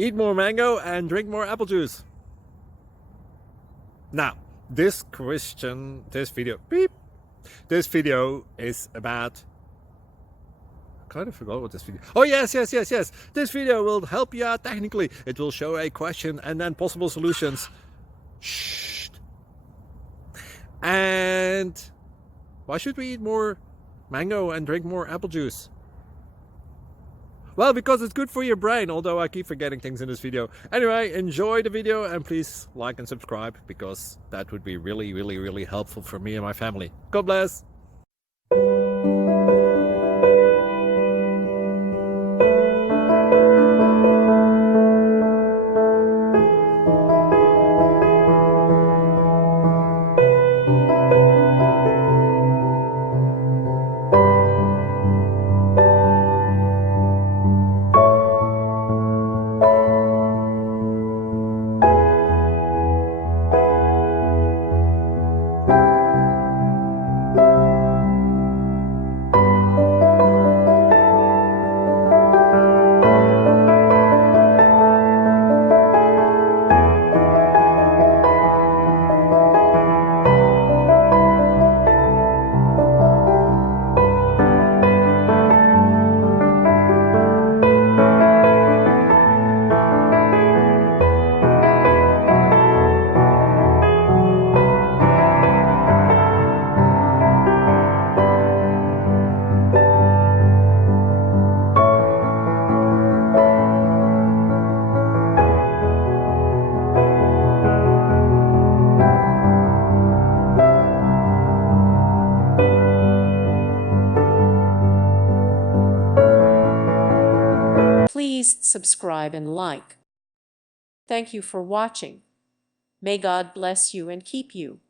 Eat more mango and drink more apple juice. Now, this video is about... I kind of forgot what this video... Oh, yes. This video will help you out technically. It will show a question and then possible solutions. Shh. And why should we eat more mango and drink more apple juice? Well, because it's good for your brain, although I keep forgetting things in this video. Anyway, enjoy the video and please like and subscribe, because that would be really helpful for me and my family. God bless! Please subscribe and like. Thank you for watching. May God bless you and keep you.